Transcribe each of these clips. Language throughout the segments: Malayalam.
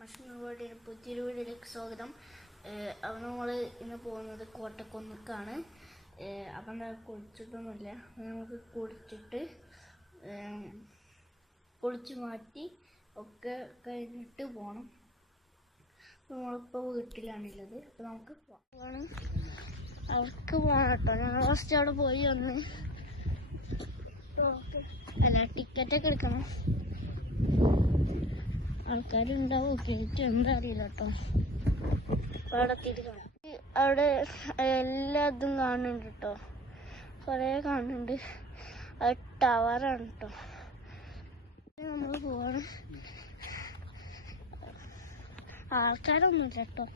മഷ്റൂമുകളുടെ പുതിയൊരു വീഡിയോയിലേക്ക് സ്വാഗതം. അപ്പം നമ്മൾ ഇന്ന് പോകുന്നത് കോട്ടക്കുന്നുക്കാണ്. അപ്പം കുളിച്ചിട്ടൊന്നുമില്ല, നമുക്ക് കുളിച്ച് മാറ്റി ഒക്കെ കഴിഞ്ഞിട്ട് പോകണം. നമ്മളിപ്പോൾ വീട്ടിലാണുള്ളത്. അപ്പം നമുക്ക് അവർക്ക് പോകണം കേട്ടോ. ഞങ്ങൾ ഫസ്റ്റ് അവിടെ പോയി വന്ന് അല്ല ടിക്കറ്റൊക്കെ എടുക്കണം. ആൾക്കാരുണ്ടാവും, കേട്ട് എന്താ അറിയില്ല കേട്ടോ. അവിടെ തിരിക്കണം. അവിടെ എല്ലാ ഇതും കാണുന്നുണ്ട് കേട്ടോ, കുറേ കാണുന്നുണ്ട്. അത് ടവറാണ് കേട്ടോ. നമ്മൾ പോവാണ്. ആൾക്കാരൊന്നുമില്ല കേട്ടോ.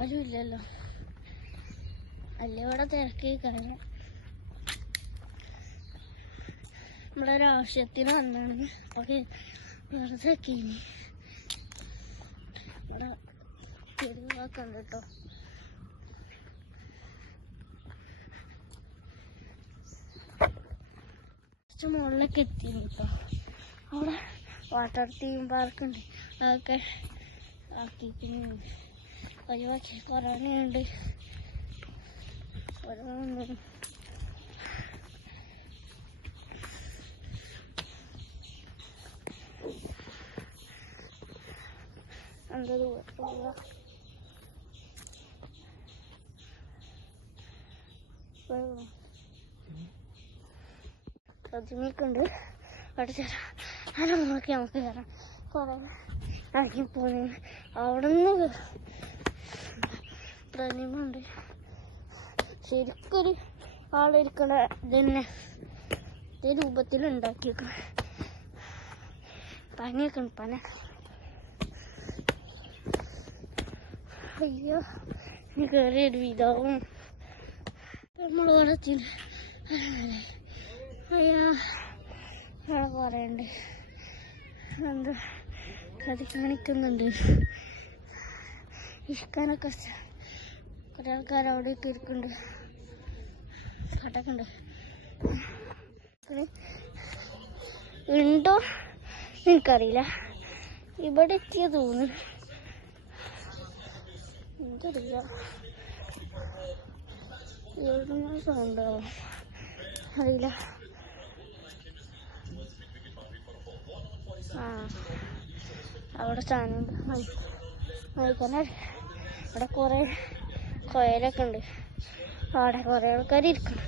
ആരുമില്ലല്ലോ, അല്ലേ ഇവിടെ തിരക്കി കാര്യം. നമ്മളൊരാവശ്യത്തിന് വന്നാണ്. ഒക്കെ വെറുതെ ഇനി ഇവിടെ തിരിഞ്ഞൊക്കെ ഉണ്ട് കേട്ടോ. കുറച്ച് മുകളിലൊക്കെ എത്തിയിരുന്നു കേട്ടോ. അവിടെ വാട്ടർ തീം പാർക്കുണ്ട്, അതൊക്കെ ആക്കിയിരിക്കുന്നുണ്ട്. ഒഴിവാക്കി കൊറോണയുണ്ട്. ഓരോന്നും എന്താ ദൂരത്തുള്ള പ്രതിമയൊക്കെയുണ്ട്. അവിടെ ചേരാം. അത് നോക്കി നമുക്ക് കയറാം. കുറേ ഇറങ്ങിപ്പോന്ന് അവിടെ നിന്ന് പ്രതിമ ഉണ്ട്. ശരിക്കൊരു ആളിരിക്കണ ഇതന്നെ ഇതേ രൂപത്തിലുണ്ടാക്കിയേക്കണം. പനിയൊക്കെ ഉണ്ട്, പന. അയ്യോ, ഇനി കയറിയൊരു വിധവും നമ്മൾ വളർത്തില്ല. അയ്യോ, അവിടെ കുറേ ഉണ്ട്. എന്താ കഥ കാണിക്കുന്നുണ്ട്. ഇരിക്കാനൊക്കെ കുറേ ആൾക്കാർ അവിടെയൊക്കെ ഇരിക്കുന്നുണ്ട്. കടക്കുണ്ട് ഉണ്ടോ എനിക്കറിയില്ല. ഇവിടെ എത്തിയ തോന്നുന്നു, എനിക്കറിയില്ല. എവിടുന്ന സൗണ്ടാവും അറിയില്ല. അവിടെ സാധനമുണ്ട്. വായിക്കാനേ അവിടെ കുറേ കൊയലൊക്കെ ഉണ്ട്. അവിടെ കുറേ ആൾക്കാർ ഇരിക്കുന്നുണ്ട്.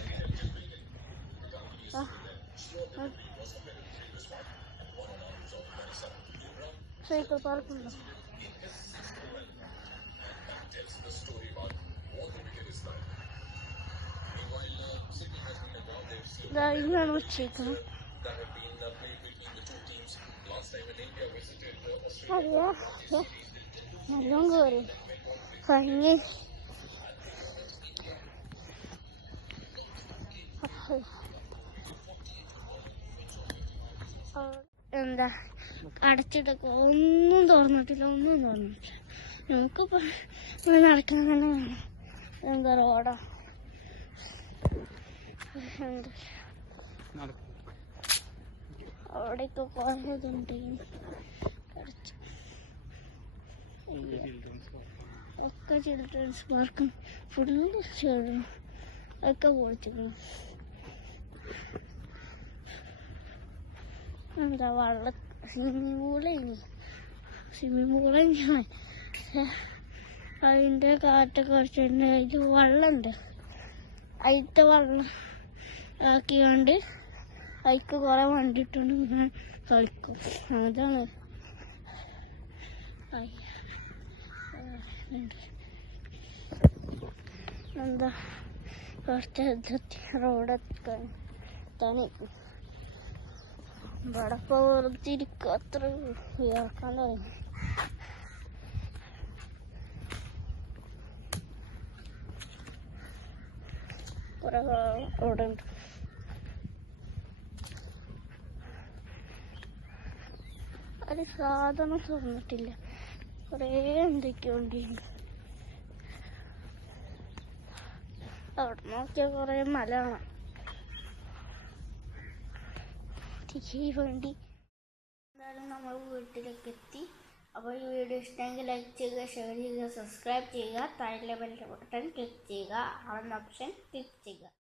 സൈക്കിൾ പാർക്കുണ്ടോ? ഇതാണ് വെച്ചേക്കുന്നത്. അറിയാ നല്ലോണം കയറി ഭംഗി. എന്താ അടച്ചിട്ടൊക്കെ ഒന്നും തുറന്നിട്ടില്ല. നമുക്കിപ്പോ നടക്കാൻ തന്നെ വേണം. എന്താ റോഡോ അവിടെയൊക്കെ കുറേ ഇതുണ്ട്. ഒക്കെ ചിൽഡ്രൻസ് പാർക്കും ഫുള്ള് ചേർന്നു. അതൊക്കെ പൊളിച്ചിരുന്നു. എന്താ സ്വിമ്മിങ് പൂള് അതിൻ്റെ കാറ്റൊക്കെ കുറച്ചുണ്ട്. അതിൽ വെള്ളമുണ്ട്. അതിലത്തെ വെള്ളം ആക്കിക്കൊണ്ട് അതിക്ക് കുറേ വണ്ടിയിട്ടുണ്ട് ഇങ്ങനെ കളിക്കും. അതാണ് എന്താ കുറച്ച് റോഡെത്താൻ തനി ഇവിടെ ഇപ്പോൾ വെറുതെ ഇരിക്കുക. അത്ര ഉയർക്കാൻ തുടങ്ങി. കുറേ റോഡുണ്ട്. ഒരു സാധനം തുറന്നിട്ടില്ല. കുറേ എന്തൊക്കെയോ ഉണ്ട്. അവിടെ നോക്കിയാൽ കുറേ മല കാണാം. വണ്ടി എന്തായാലും നമ്മൾ വീട്ടിലേക്ക് എത്തി. അപ്പോൾ ഈ വീഡിയോ ഇഷ്ടമെങ്കിൽ ലൈക്ക് ചെയ്യുക, ഷെയർ ചെയ്യുക, സബ്സ്ക്രൈബ് ചെയ്യുക, താഴെ ബെൽ ബട്ടൺ ക്ലിക്ക് ചെയ്യുക, ഓൺ ഓപ്ഷൻ ക്ലിക്ക് ചെയ്യുക.